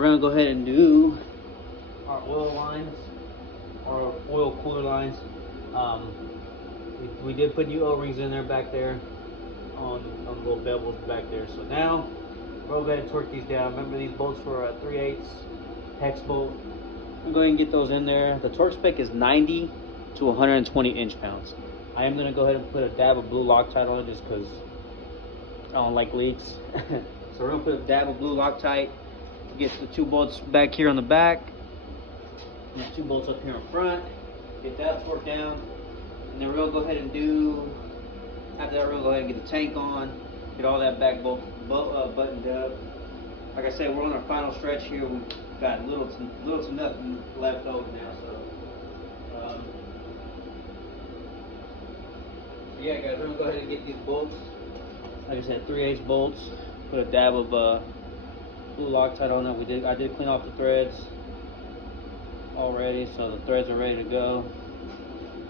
we're gonna go ahead and do our oil lines, our oil cooler lines. We did put new O-rings in there back there on the little bevels back there. So now we'll go ahead and torque these down. Remember, these bolts were a 3/8 hex bolt. I'm going to get those in there. The torque spec is 90 to 120 inch-pounds. I am going to go ahead and put a dab of blue Loctite on it just because I don't like leaks. So we're going to put a dab of blue Loctite. Get the 2 bolts back here on the back. And the 2 bolts up here in front. Get that torqued down. And then we're going to go ahead and do, after that we're going to go ahead and get the tank on. Get all that back bolt buttoned up. Like I said, we're on our final stretch here. We've got little to nothing left over now. So, yeah, guys, we're gonna go ahead and get these bolts. Like I said, 3/8 bolts. Put a dab of blue Loctite on it. I did clean off the threads already, so the threads are ready to go.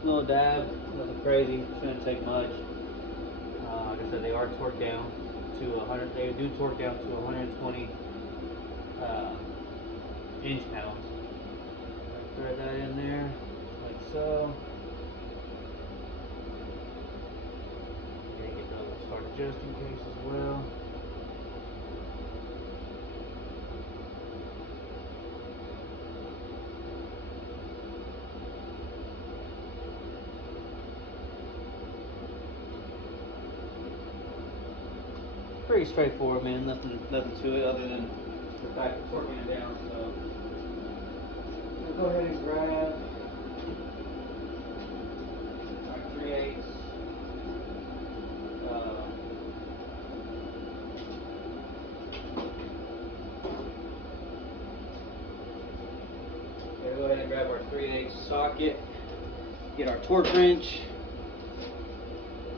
Little dab, nothing crazy. Shouldn't take much. Like I said, they are torqued down to 100. They do torque down to 120 inch-pounds. Thread that in there, like so. Get those started just in case as well. Pretty straightforward, man. Nothing to it other than the fact of torquing it down. So we'll go ahead and grab our 3/8. We'll go ahead and grab our 3/8 socket. Get our torque wrench.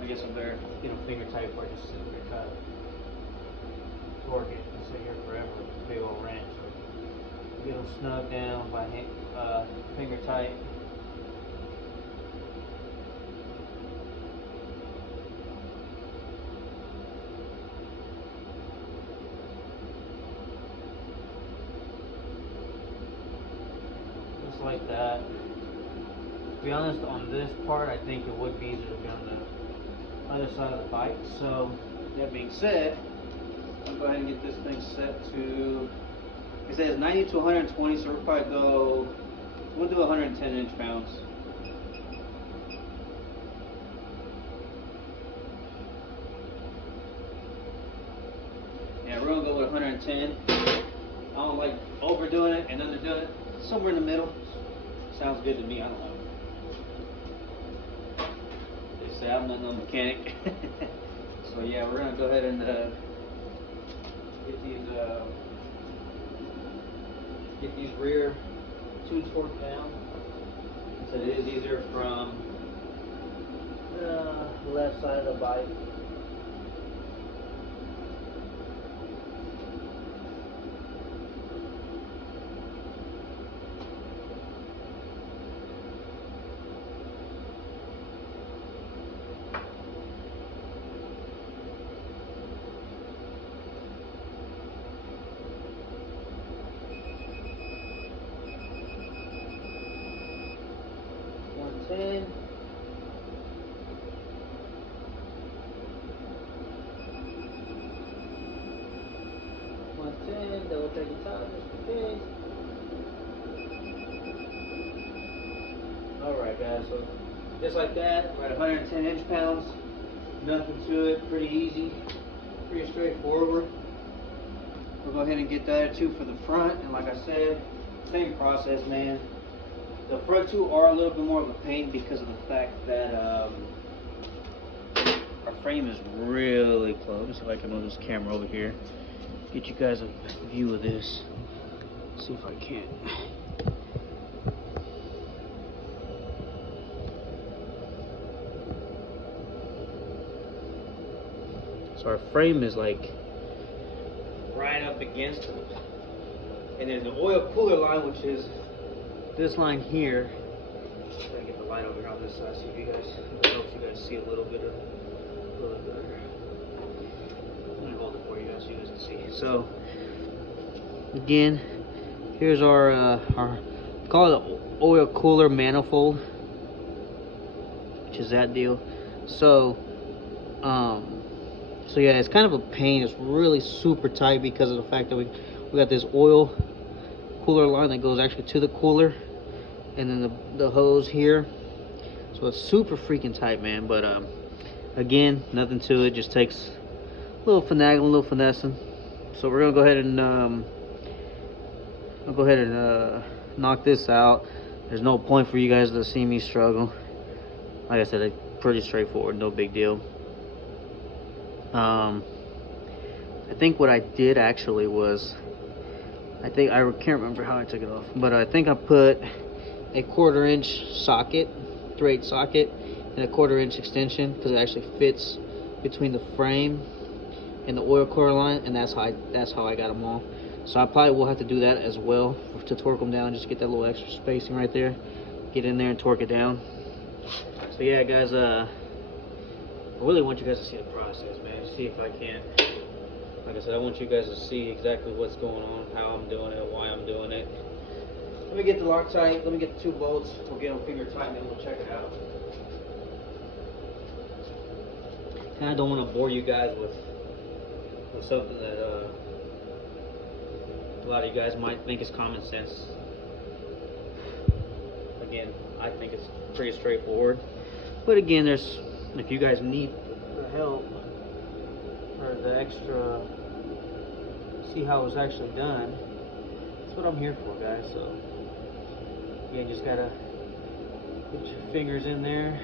I guess I'm better, finger tight before I just sit there cut. Torque it and sit here forever with a big old wrench. So get them snug down by finger tight. Just like that. To be honest, on this part, I think it would be easier to be on the other side of the bike. So that being said, I'll go ahead and get this thing set to, it says 90 to 120, so we'll do 110 inch-pounds. Yeah, we're gonna go with 110. I don't like overdoing it and underdoing it. Somewhere in the middle. Sounds good to me, I don't know. They say I'm not no mechanic. So yeah, we're gonna go ahead and get these rear tubes torqued down. So it is easier from the left side of the bike. In. 110, double check your time just in case. Alright guys, so just like that, we're at 110 inch-pounds. Nothing to it, pretty easy, pretty straightforward. We'll go ahead and get that too for the front, and like I said, same process, man. The front two are a little bit more of a pain because of the fact that our frame is really close. Let me see if I can move this camera over here. Get you guys a view of this. See if I can. So our frame is like right up against it. And then the oil cooler line, which is this line here. Try to get the light over here on this side, see if you guys, it helps you guys see a little bit better. I'm gonna hold it for you guys so you guys can see. So again, Here's our call it oil cooler manifold, which is that deal. So so yeah, it's kind of a pain. It's really super tight because of the fact that we got this oil cooler line that goes actually to the cooler, and then the hose here. So it's super freaking tight, man. But again, nothing to it. Just takes a little finagling, a little finessing. So we're gonna go ahead and knock this out. There's no point for you guys to see me struggle. Like I said, it's pretty straightforward, no big deal. I think what I did actually was, I can't remember how I took it off, but I think I put a 1/4 inch socket, 3/8 socket, and a 1/4 inch extension, because it actually fits between the frame and the oil cooler line, and that's how I got them all. So I probably will have to do that as well to torque them down, just get that little extra spacing right there, get in there and torque it down. So yeah, guys, I really want you guys to see the process, man. See if I can. Like I said, I want you guys to see exactly what's going on, how I'm doing it, why I'm doing it. Let me get the Loctite, let me get the 2 bolts, we'll get them finger tight, and then we'll check it out. And I don't want to bore you guys with something that a lot of you guys might think is common sense. Again, I think it's pretty straightforward. But again, if you guys need the help or the extra, see how it was actually done, that's what I'm here for, guys. So again, you just gotta put your fingers in there,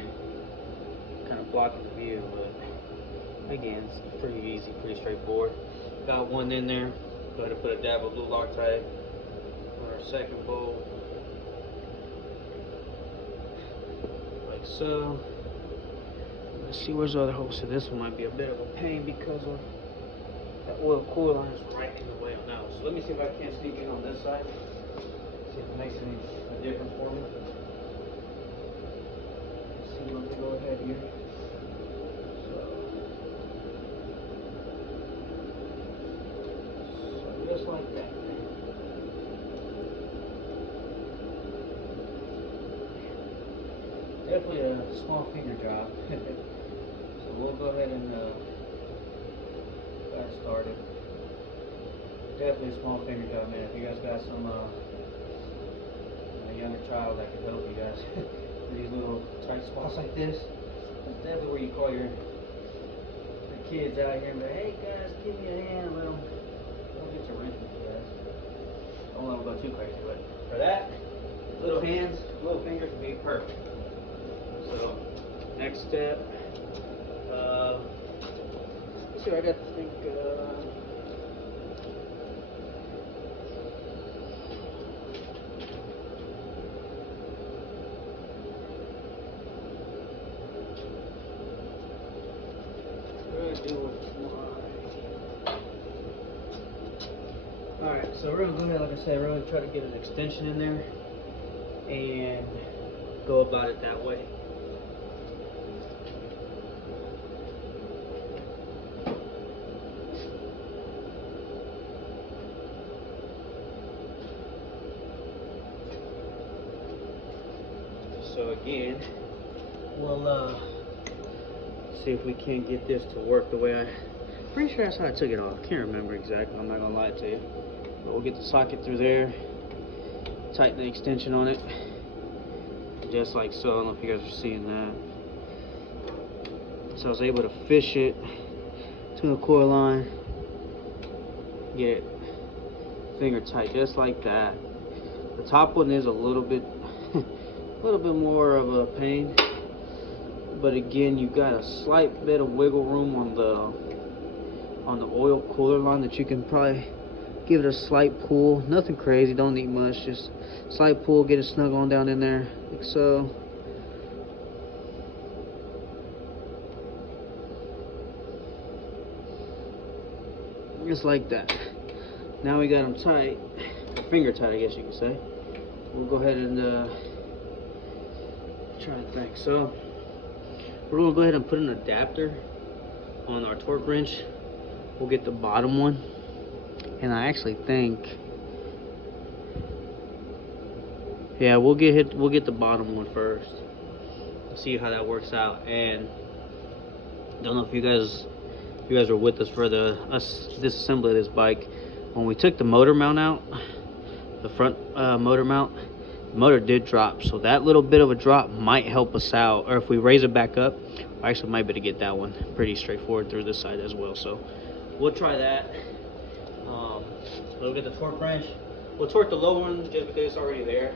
kind of blocking the view, but again, it's pretty easy, pretty straightforward. Got one in there. Go ahead and put a dab of blue Loctite on our second bolt, like so. Let's see, where's the other hole? So this one might be a bit of a pain because of that oil cooler line is right in the way on that one. So let me see if I can't sneak in on this side. See if it makes any difference for me. Let's see, let me go ahead here. So just like that. Definitely a small finger job. So we'll go ahead and get started. Definitely a small finger job, man. If you guys got some a younger child that can help you guys with these little tight spots like this, that's definitely where you call the kids out here and be like, hey guys, give me a hand. Let them get your wrench with you guys. Don't let them go too crazy, but for that, little hands, little fingers would be perfect. So next step, let's see, I got to think, alright, so we're going to go ahead, like I said, we're going to try to get an extension in there and go about it that way. So again, we'll see if we can get this to work the way pretty sure that's how I took it off. Can't remember exactly, I'm not gonna lie to you. But we'll get the socket through there, tighten the extension on it, just like so. I don't know if you guys are seeing that. So I was able to fish it to the coil line, get it finger tight, just like that. The top one is a little bit more of a pain, but again, you got a slight bit of wiggle room on the oil cooler line that you can probably give it a slight pull. Nothing crazy, don't need much, just slight pull, get it snug on down in there like so. Just like that. Now we got them tight, finger tight, I guess you could say. We'll go ahead and try to think. So we're gonna go ahead and put an adapter on our torque wrench. We'll get the bottom one, and I actually think Yeah, we'll get the bottom one first. See how that works out. And don't know if you guys were with us for the disassembly of this bike. When we took the motor mount out, the front motor mount, the motor did drop. So that little bit of a drop might help us out. Or if we raise it back up, I actually might be able to get that one pretty straightforward through this side as well. So we'll try that. We'll get the torque wrench. We'll torque the low one just because it's already there.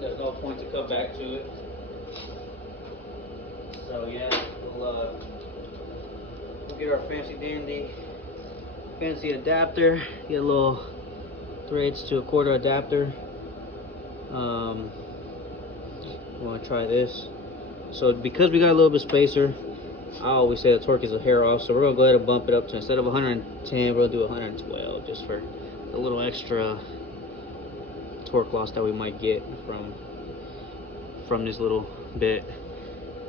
There's no point to come back to it. So yeah, we'll get our fancy adapter. Get a little 3/8 to a quarter adapter. We want to try this. So because we got a little bit of spacer, I always say the torque is a hair off. So we're gonna go ahead and bump it up to, instead of 110, we're gonna do 112, just for a little extra torque loss that we might get from this little bit.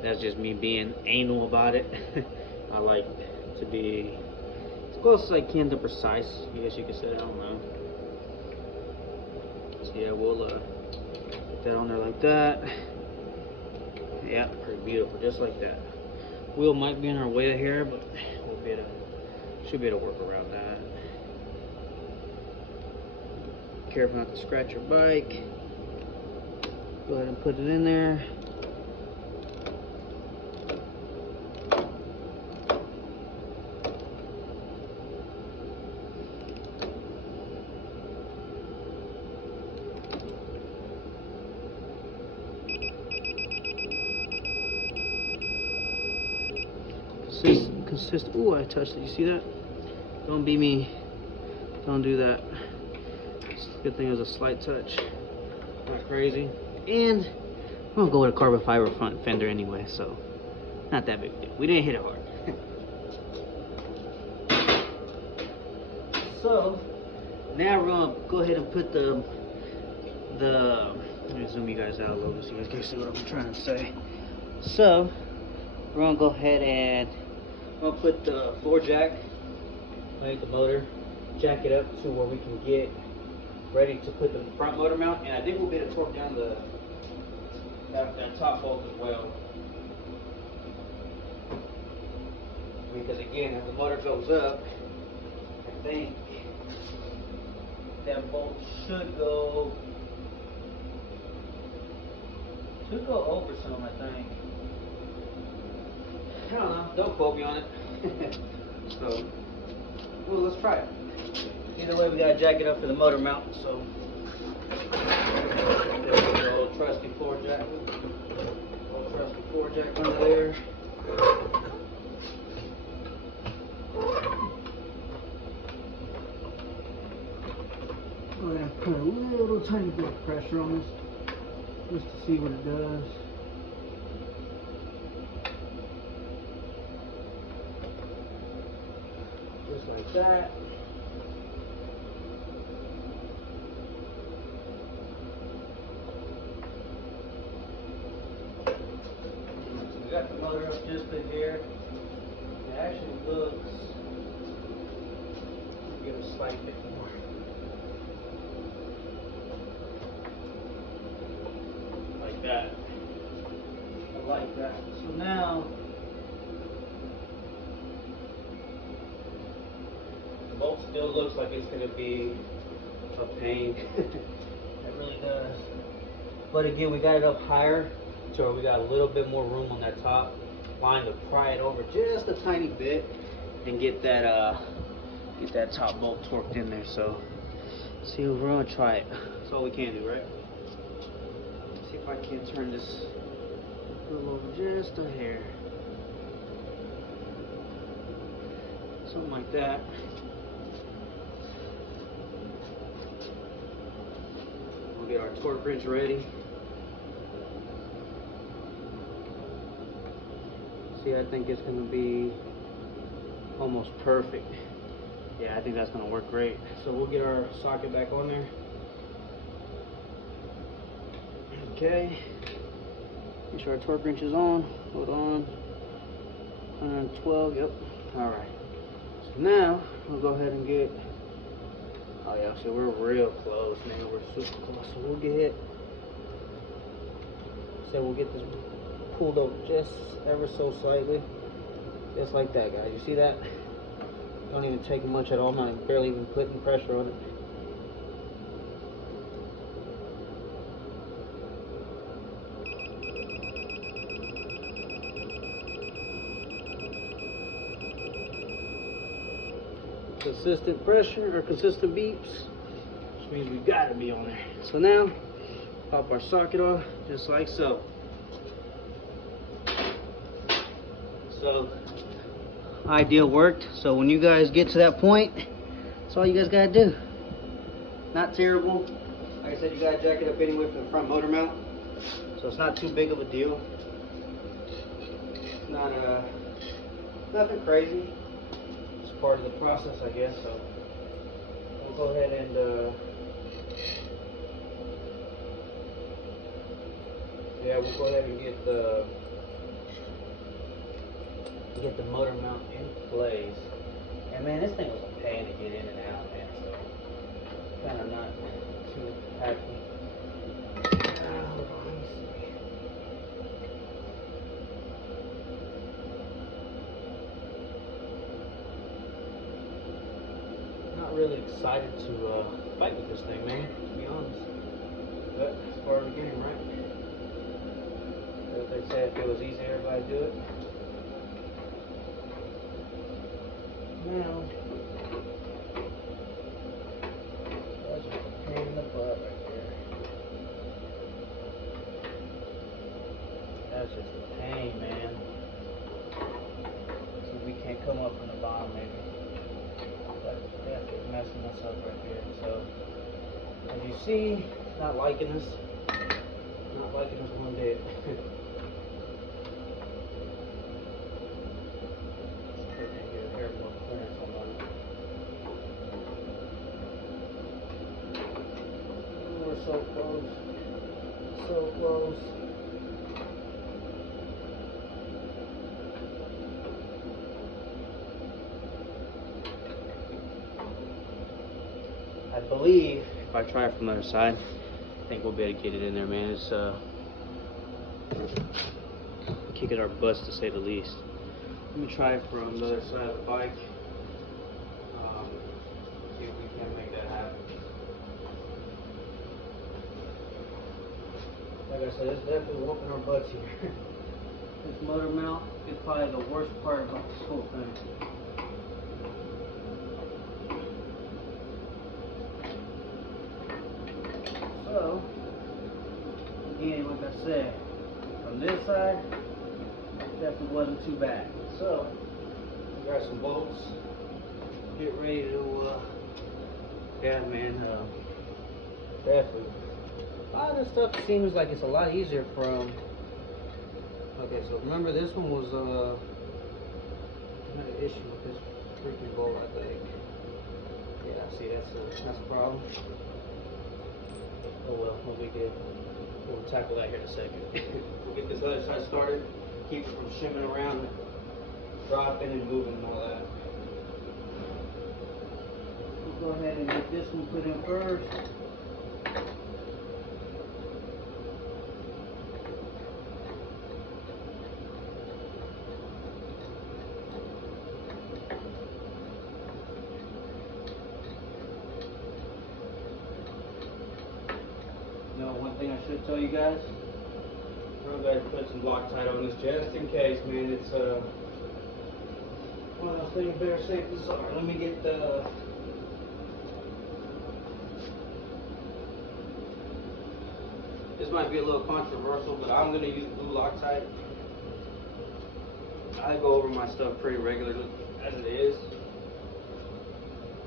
That's just me being anal about it. I like to be as close as I can to precise, I guess you could say. I don't know. So yeah, we'll put that on there like that. Yeah, pretty beautiful, just like that. Wheel might be in our way here, but should be able to work around that. Careful not to scratch your bike. Go ahead and put it in there. Consist. Ooh, I touched it. You see that? Don't be me. Don't do that. Good thing it was a slight touch. Not crazy. And we're gonna go with a carbon fiber front fender anyway, so not that big a deal. We didn't hit it hard. So now we're gonna go ahead and put the let me zoom you guys out a little bit so you guys can see what I'm trying to say. So we're gonna go ahead and we're gonna put the floor jack, the motor, jack it up to where we can get ready to put the front motor mount, and I think we'll be able to torque down that top bolt as well. Because again, as the motor goes up, I think that bolt should go over some, I think. I don't know, don't quote me on it. So, well, let's try it. Either way, we gotta jack it up for the motor mount, so there's the old trusty floor jack. Old trusty floor jack under there. We're gonna put a little tiny bit of pressure on this, just to see what it does. Just like that. We got the motor up just in here. It actually looks, give it a slight bit more. Like that. I like that. So now, the bolt still looks like it's going to be a pain. It really does. But again, we got it up higher, so we got a little bit more room on that top line to pry it over just a tiny bit and get that top bolt torqued in there. So see, we're gonna try it. That's all we can do, right? See if I can turn this a little over just a hair, something like that. We'll get our torque wrench ready. See, I think it's going to be almost perfect. Yeah, I think that's going to work great. So we'll get our socket back on there. Okay. Make sure our torque wrench is on. Hold on. 112, yep. Alright. So now, we'll go ahead and get Oh yeah, so we're real close, man. We're super close. So we'll get this pulled up just ever so slightly. Just like that, guys. You see that? Don't even take much at all. I'm not barely even putting pressure on it. Consistent pressure or consistent beeps, which means we gotta be on there. So now, pop our socket off just like so. So, ideal worked. So when you guys get to that point, that's all you guys gotta do. Not terrible. Like I said, you gotta jack it up anyway for the front motor mount, so it's not too big of a deal. It's not nothing crazy. It's part of the process, I guess. So we'll go ahead and yeah, we'll go ahead and get the motor mount in place. And man, this thing was a pain to get in and out, man. So kind of not too happy. Not really excited to fight with this thing, man, to be honest. But it's part of the game, right? As they say, if it was easy, everybody do it. Now, that's just a pain in the butt right there. That's just a pain, man. See if we can't come up from the bottom, maybe. That's definitely messing us up right here. So, as you see, it's not liking us. Not liking us one bit. So close, so close. I believe if I try it from the other side, I think we'll be able to get it in there, man. It's kicking our butts to say the least. Let me try it from the other side of the bike. See if we can make that happen. Like I said, it's definitely whooping our butts here. This motor mount is probably the worst part about this whole thing. So, again, like I said, from this side, it definitely wasn't too bad. So, grab some bolts, get ready to, yeah, man, definitely. A lot of this stuff seems like it's a lot easier from. Okay, so remember this one was I had an issue with this freaking bolt, I think. Yeah, see, that's a problem. Oh well, what we did. We'll tackle that here in a second. We'll get this other side started, keep it from shimming around, dropping and moving and all that. We'll go ahead and get this one put in first. One thing I should tell you guys, I'm going to put some Loctite on this just in case, man. It's one of those things better safe than sorry. Let me get the. This might be a little controversial, but I'm going to use blue Loctite. I go over my stuff pretty regularly as it is,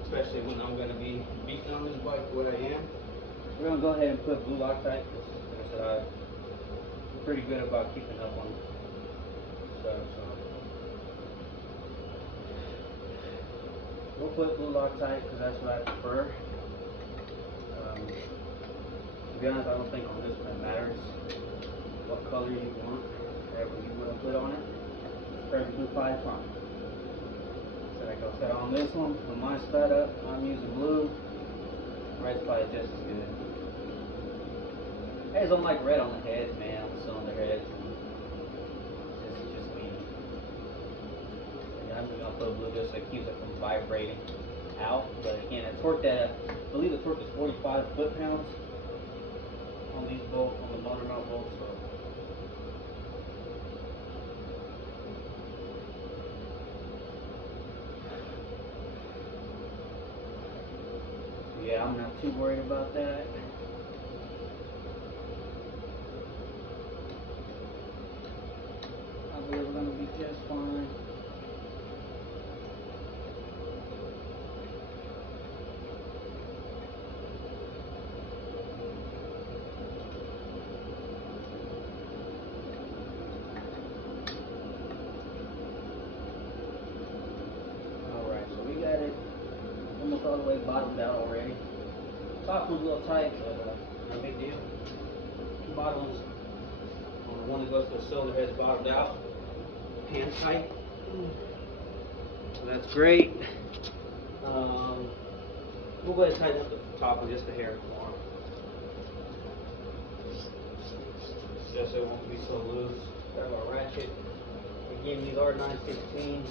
especially when I'm going to be beating on this bike what I am. We're going to go ahead and put blue Loctite because, like I said, I'm pretty good about keeping up on stuff. So we'll put blue Loctite because that's what I prefer. To be honest, I don't think on this one it matters what color you want, whatever you want to put on it. Perfectly fine. So like I said, on this one, on my setup, I'm using blue. Red's probably just as good. I just don't like red on the heads, man, on the cylinder heads. Just me. Yeah, I'm just gonna put blue just so it keeps it from vibrating out. But again, I believe the torque is 45 foot-pounds on these bolts, on the motor mount bolts. So. Yeah, I'm not too worried about that. I believe we're going to be just fine. Alright, so we got it almost all the way bottomed out already. Top one's a little tight, but no big deal. The bottom one's, the one that goes to the cylinder head's bottomed out. Pan tight. So that's great. We'll go ahead and tighten up the top one just a hair more. Just so it won't be so loose. Got our ratchet. Again, these are 916s.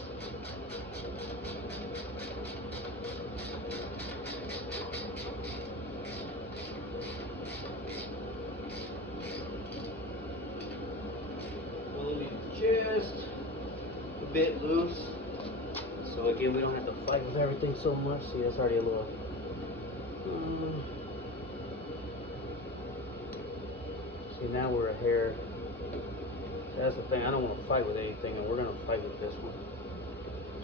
Just a bit loose, so again we don't have to fight with everything so much. See, that's already a little see, now we're a hair. That's the thing, I don't want to fight with anything, and we're going to fight with this one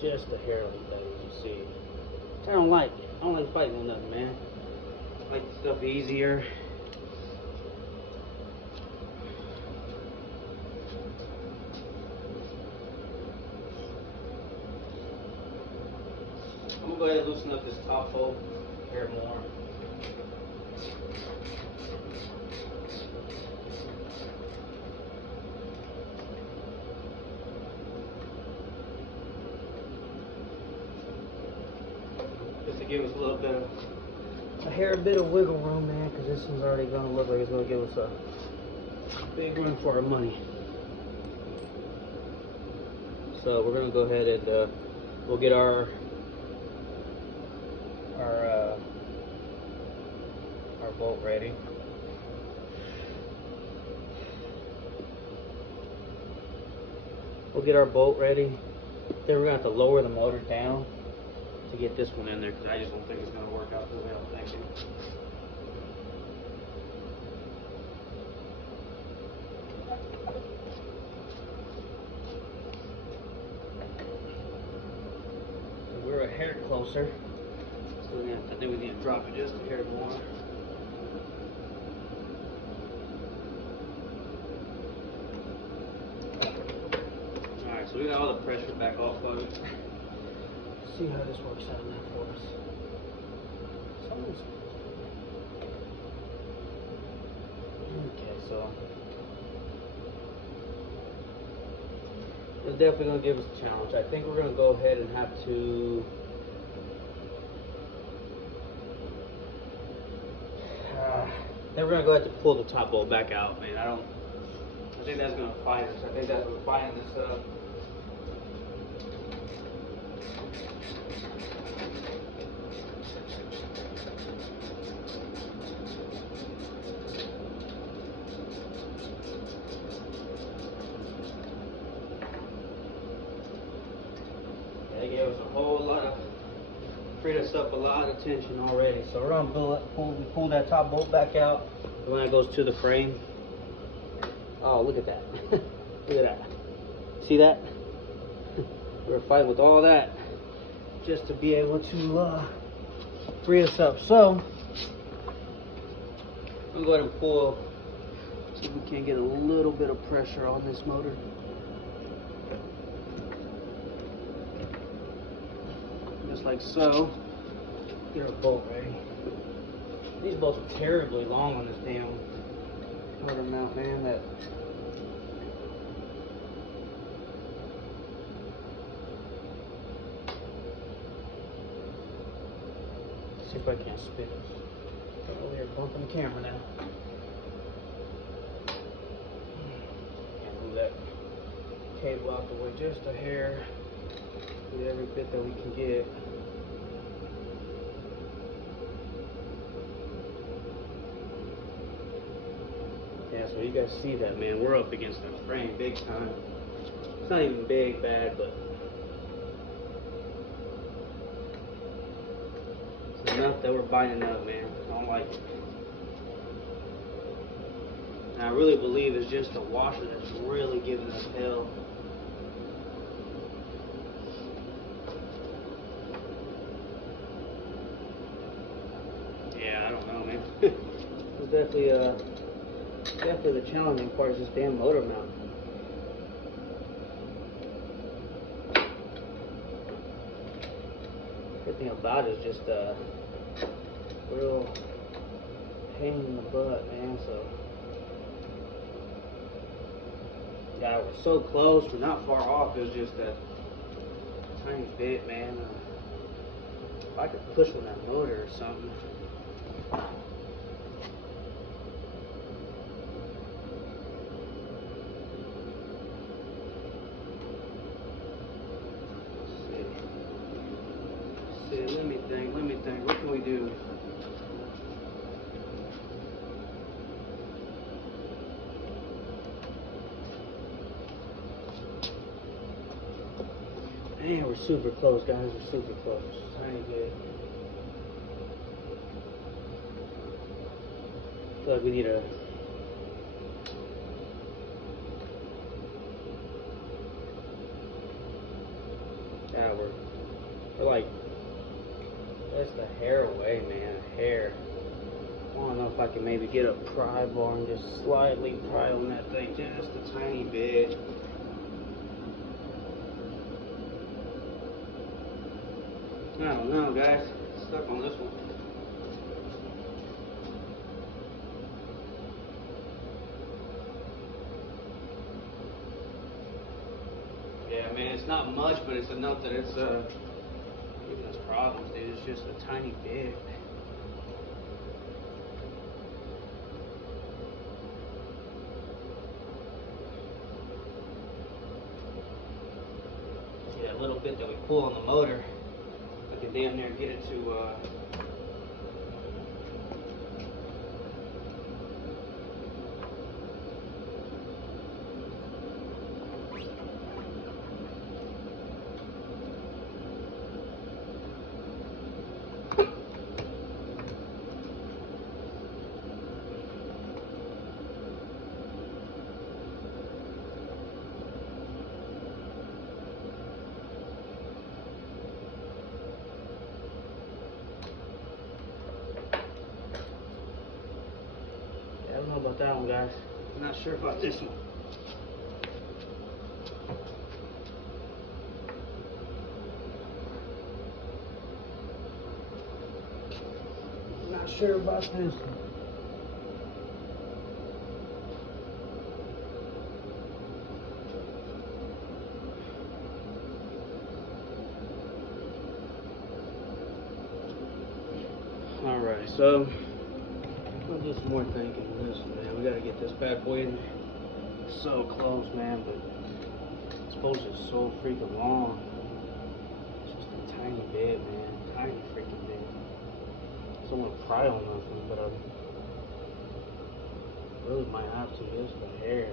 just a hair like that, as you see. I don't like fighting with nothing, man. I like stuff easier. I'm going to go ahead and loosen up this top bolt here more. Just to give us a little bit of a bit of wiggle room, man, because this one's already going to look like it's going to give us a big run for our money. So we're going to go ahead and we'll get our bolt ready. We'll get our bolt ready. Then we're going to have to lower the motor down to get this one in there, because I just don't think it's going to work out the way I'm thinking. We're a hair closer, so I think we need to drop it just a hair more. Alright, so we got all the pressure back off of it. See how this works out now for us. Okay, so it's definitely going to give us a challenge. I think we're going to go ahead and have to then we're going to go ahead and pull the top bolt back out, man. I think that's going to find us. I think that's going to find this up. They gave us a whole lot of, freed us up a lot of tension already. So we're gonna pull that top bolt back out when it goes to the frame. Oh, look at that! Look at that! See that? We were fighting with all that just to be able to free us up. So I'm gonna go ahead and pull. See if we can get a little bit of pressure on this motor. Just like so. Get our bolt ready. These bolts are terribly long on this damn motor mount, man. See if I can't spin it. over here bumping the camera now. Can't move that cable out the way just a hair. Get every bit that we can get. Yeah, so you guys see that, man. We're up against the frame big time. It's not even big, bad, but it's enough that we're biting up, man. I don't like it. And I really believe it's just the washer that's really giving us hell. Yeah, I don't know, man. It's definitely the challenging part is this damn motor mount. Good thing about it is just a real pain in the butt, man. So yeah, we're so close. We're not far off. It was just a tiny bit, man. If I could push on that motor or something. Let me think. What can we do? Man, we're super close, guys. We're super close. Tiny bit. I feel like we need a... Yeah, we're like... That's the hair away, man. Hair. I don't know if I can maybe get a pry bar and just slightly pry on that thing just a tiny bit. I don't know, guys. Stuck on this one. Yeah, man, it's not much, but it's enough that it's giving us problems, dude. It's just a tiny bit. See that little bit that we pull on the motor? We can damn near get it to I don't know about that one, guys. I'm not sure about this one. I'm not sure about this one. Alright, so I'll do some more thinking on this one, man. We gotta get this bad boy in there. So close, man, but this post is so freaking long. It's just a tiny bit, man. Tiny freaking bit. I don't want to pry on nothing, but I really might have to. Just the hair.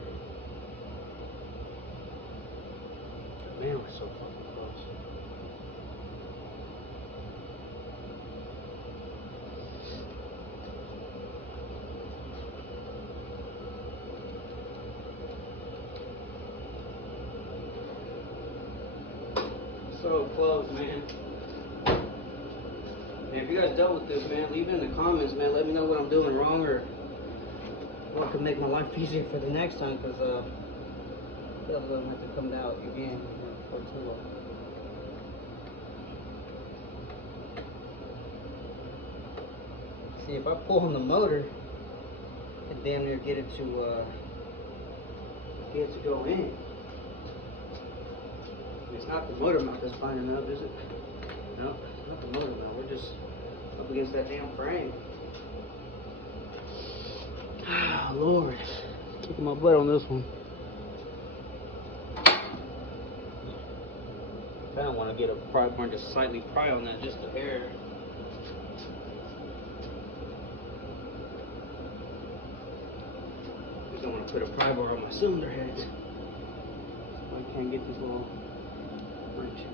Man, we're so fucking close. So close, man. If you guys dealt with this, man, leave it in the comments, man. Let me know what I'm doing wrong or what could make my life easier for the next time, because it doesn't have to come out again for too long. See, if I pull on the motor, I can damn near get it to go in. It's not the motor mount that's binding up, is it? No, it's not the motor mount. We're just up against that damn frame. Lord, kicking my butt on this one. I don't want to get a pry bar, just slightly pry on that, just a hair. I don't want to put a pry bar on my cylinder heads. I can't get these little wrenches.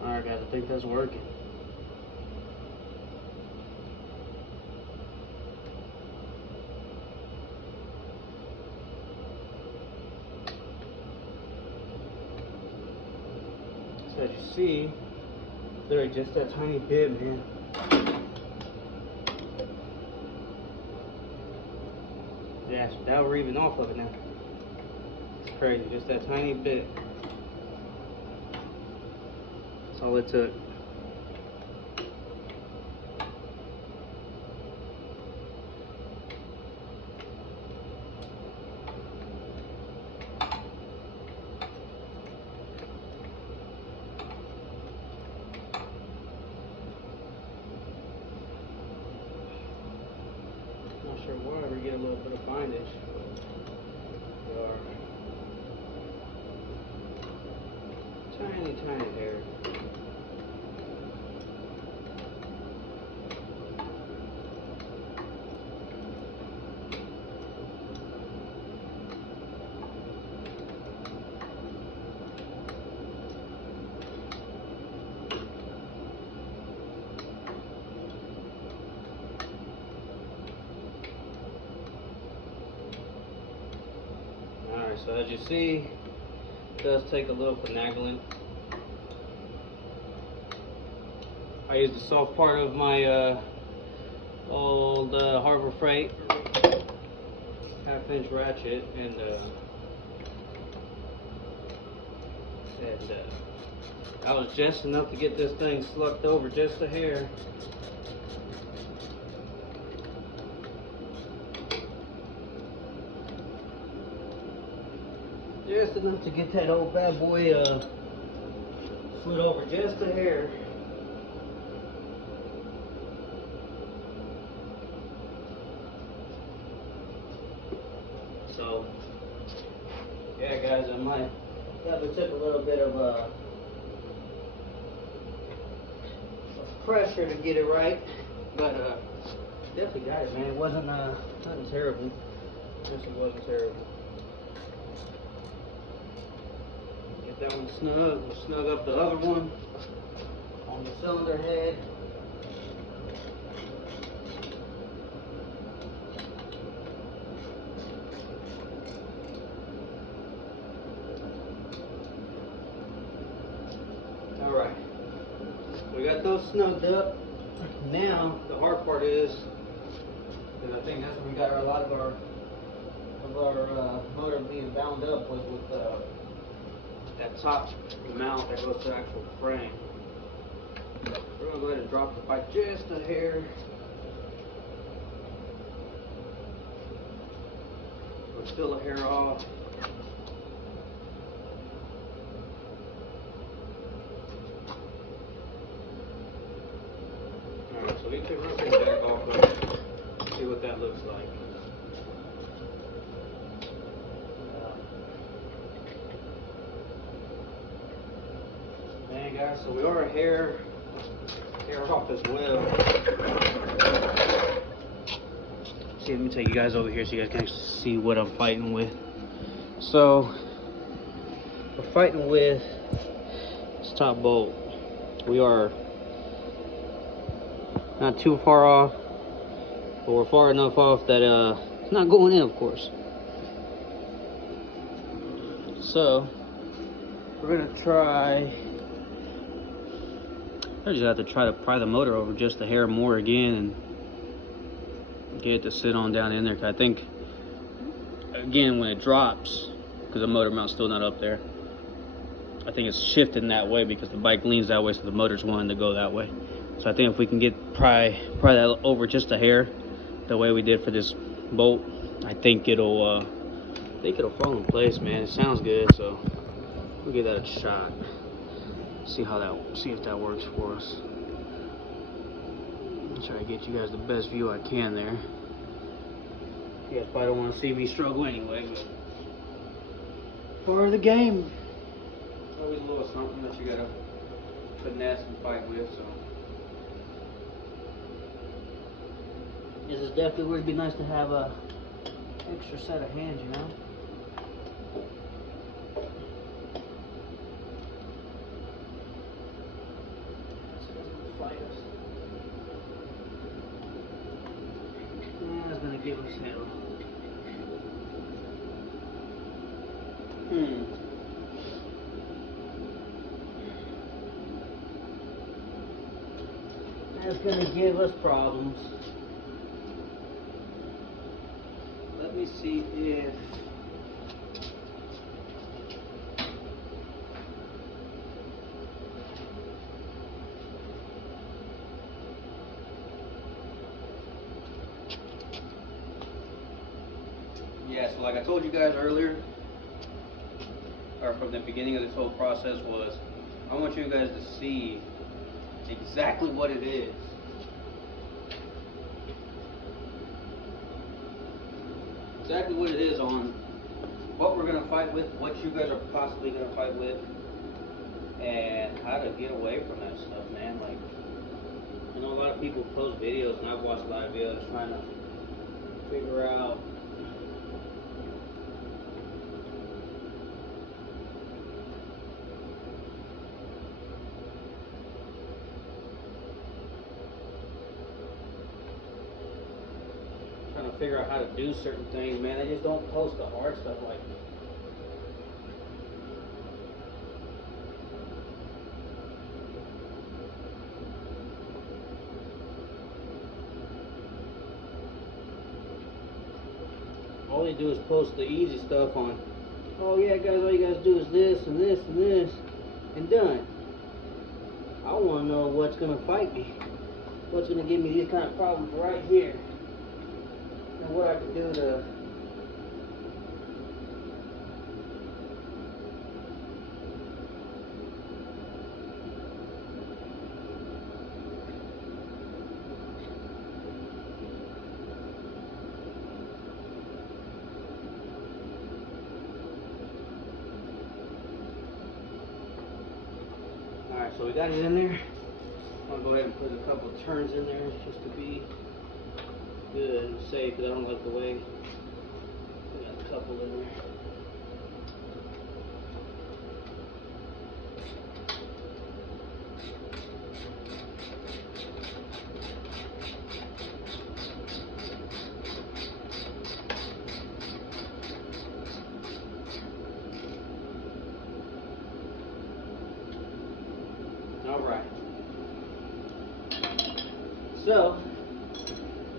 Alright guys, I think that's working. So as you see, literally just that tiny bit, man. Yeah, now we're even off of it now. It's crazy, just that tiny bit. That's all it took. Not sure why we get a little bit of bindage. Tiny, tiny hair. Alright, so as you see, it does take a little finagling. I used the soft part of my old Harbor Freight half-inch ratchet, and I was just enough to get this thing slucked over just a hair. Just enough to get that old bad boy slid over just a hair. So, yeah, guys, I might probably took a little bit of pressure to get it right, but definitely got it, man. It wasn't nothing terrible. It wasn't terrible. Get that one snug. We'll snug up the other one on the cylinder head. Alright, we got those snugged up. Now, the hard part is, because I think that's where we got a lot of our motor being bound up was with that top mount that goes to the actual frame. We're going to go ahead and drop the pipe just a hair. We'll still a hair off. Alright, so we can rip this back off and see what that looks like. Man, guys, so we are a hair off as well. See, let me take you guys over here so you guys can actually see what I'm fighting with. So, we're fighting with this top bolt. We are not too far off, but we're far enough off that it's not going in, of course. So, we're gonna try. I just have to try to pry the motor over just a hair more again and get it to sit on down in there. 'Cause I think, again, when it drops, because the motor mount's still not up there, I think it's shifting that way because the bike leans that way, so the motor's wanting to go that way. So I think if we can pry that over just a hair, the way we did for this bolt, I think it'll fall in place, man. It sounds good, so we'll give that a shot. See if that works for us. I'll try to get you guys the best view I can there. You guys probably don't want to see me struggle anyway, but part of the game. Always a little something that you gotta finesse and fight with, so. This is definitely where it'd be nice to have a extra set of hands, you know? That's gonna give us hell. That's gonna give us problems. Let me see if yeah, so like I told you guys earlier, or from the beginning of this whole process, was I want you guys to see exactly what it is. Exactly what it is on what we're going to fight with, what you guys are possibly going to fight with, and how to get away from that stuff, man. Like, I know a lot of people post videos, and I've watched a lot of videos trying to figure out how to do certain things, man. They just don't post the hard stuff like all they do is post the easy stuff on, oh yeah guys, all you guys do is this and this and this and done. I want to know what's going to fight me, what's going to give me these kind of problems right here, and what I can do to Alright, so we got it in there. I'm going to go ahead and put a couple of turns in there just to be good and safe, because I don't like the way we got a couple in there. Alright. So,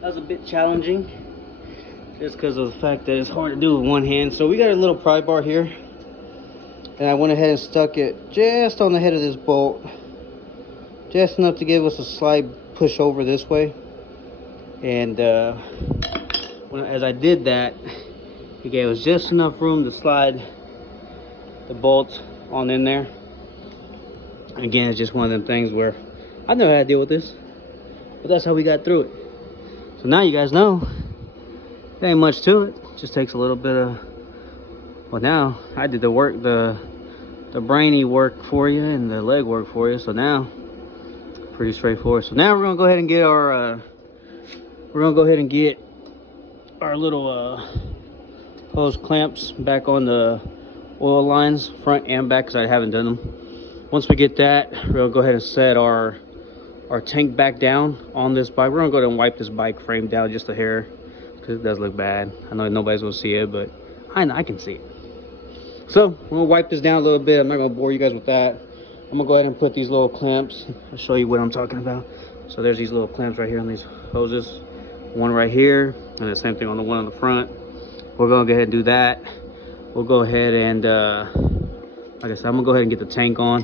that was a bit challenging, just because of the fact that it's hard to do with one hand. So we got a little pry bar here, and I went ahead and stuck it just on the head of this bolt, just enough to give us a slight push over this way. And as I did that, it gave us just enough room to slide the bolt on in there. Again, it's just one of them things where I know how to deal with this, but that's how we got through it. So now you guys know, there ain't much to it. Just takes a little bit of, well, now I did the work, the brainy work for you and the leg work for you. So now, pretty straightforward. So now we're gonna go ahead and get our little hose clamps back on the oil lines, front and back, because I haven't done them. Once we get that, we're gonna go ahead and set our tank back down on this bike. We're gonna go ahead and wipe this bike frame down just a hair, because it does look bad. I know nobody's gonna see it, but I can see it. So we're gonna wipe this down a little bit. I'm not gonna bore you guys with that. I'm gonna go ahead and put these little clamps. I'll show you what I'm talking about. So there's these little clamps right here on these hoses. One right here, and the same thing on the one on the front. We're gonna go ahead and do that. We'll go ahead and like I said, I'm gonna go ahead and get the tank on.